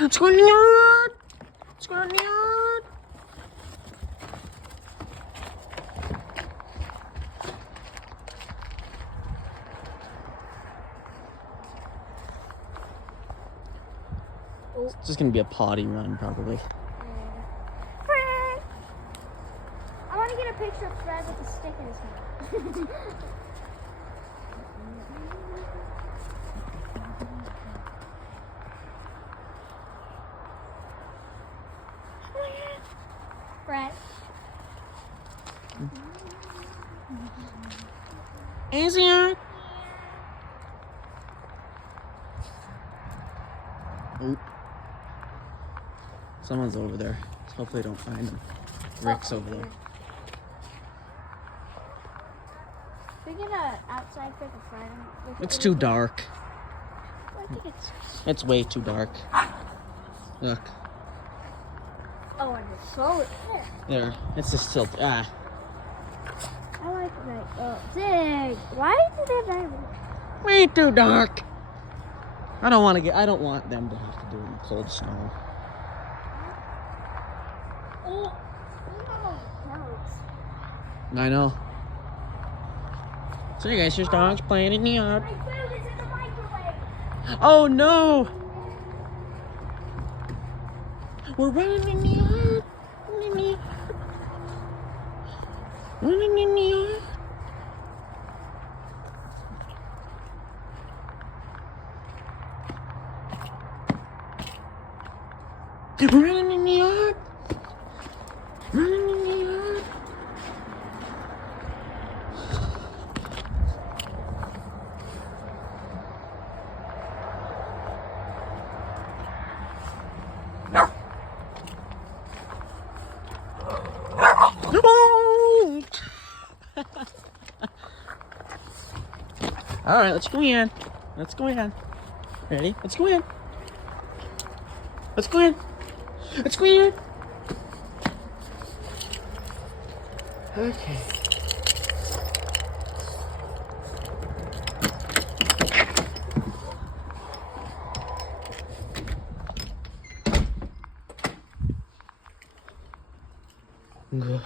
Let's go in the yard. Let's go in the yard. It's just gonna be a potty run, probably. Fred! I want to get a picture of Fred with a stick in his hand. Fred. Easier. Oop. Someone's over there. Hopefully they don't find him. Rick's over there. Can we get an outside pic of Fred? It's too dark. I think it's... It's way too dark. Look. Oh, and it's so there. There. It's just still. Ah. I like that. Oh, dang. Why do they have diamonds? Way too dark. I don't want them to have to do it in the cold snow. Oh, no. I know. So you guys, your dog's playing in the yard. My food is in the microwave. Oh no! We're running in the yard. Running in the yard. Running in the yard. Running in the yard. Running in the yard. All right, let's go in. Let's go in. Ready? Let's go in. Let's go in. Let's go in. Okay. Good.